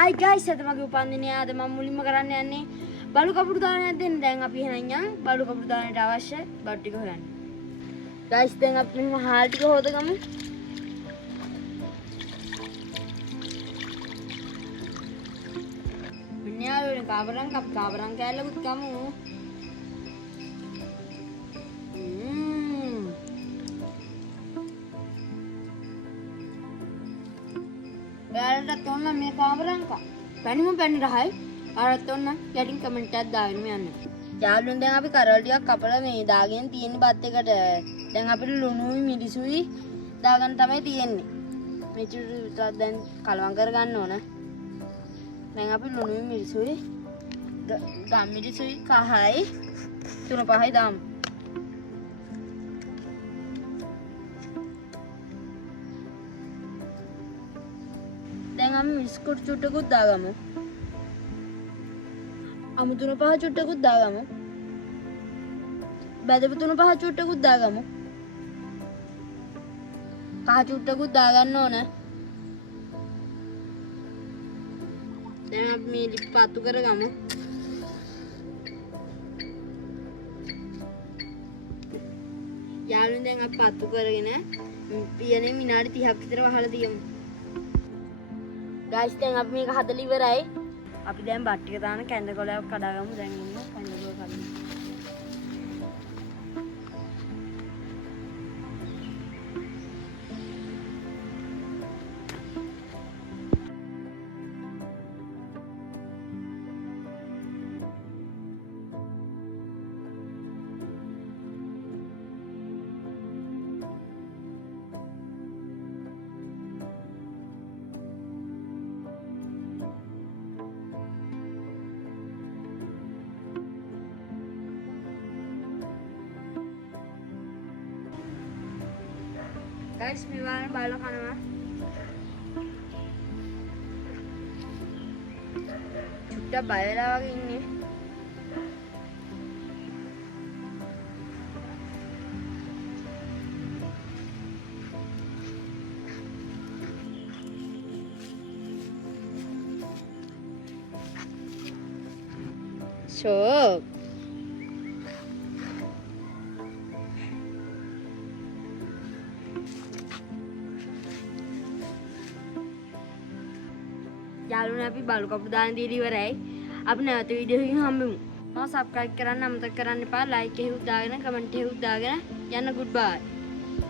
Hi guys, අද මගේ උපන්දිනය. අද මම මුලින්ම කරන්න යන්නේ බලු කපුරු දාන්නයක් දෙන්න. දැන් අපි එහෙනම් යන් බලු කපුරු දාන්නට අවශ්‍ය බඩු ටික හොයන්න. Guys, දැන් අපි මෙහෙම හාල් ටික හොදගමු. මෙන්න යාළුවනේ කාබරන් කෑල්ලකුත් ගමු. ඔයාලට තෝරන මේ කාමරංක පැණිම පැණි රහයි. ඔයාලට තෝරන යටින් කමෙන්ට් එකක් දාගෙන යන්න. යාළුවනේ දැන් අපි කරවල ටිකක් කපලා මේ දාගෙන තියෙන බත් එකට දැන් අපිට ලුණුයි මිරිසුයි දාගන්න තමයි තියෙන්නේ. මේ චුට්ටක් දැන් කලවම් කරගන්න ඕන. දැන් අපි ලුණුයි මිරිසුයි ගම් මිරිසුයි කහයි 3-5යි දාමු. දැන් අපි බිස්කුට් චුට්ටකුත් දාගමු. අමු 3-5 චුට්ටකුත් දාගමු. බැදපු 3-5 චුට්ටකුත් දාගමු. කහ චුට්ටකුත් දාගන්න ඕන. දැන් අපි මේ ලිප්පත්තු කරගමු. යාළුවනේ දැන් අපි පත්තු කරගෙන පියනේ විනාඩි 30ක් විතර වහලා තියමු. Guys, දැන් අපි මේක හදලා ඉවරයි. අපි දැන් බත් ටික දාන කැඳ කොලයක් කඩාගමු. දැන් ඉන්න කැඳ කොල කඩමු. Guys, may bala ka naman. Chutta bayala wage inne. So යාළුවනේ අපි බලු කපුරු දාන දීලා ඉවරයි. අපි නැවත වීඩියෝ එකකින් හම්බෙමු. මම සබ්ස්ක්‍රයිබ් කරන්න අමතක කරන්න එපා. ලයික් එකකුත් දාගෙන කමෙන්ට් එකකුත් දාගෙන යන්න. good bye.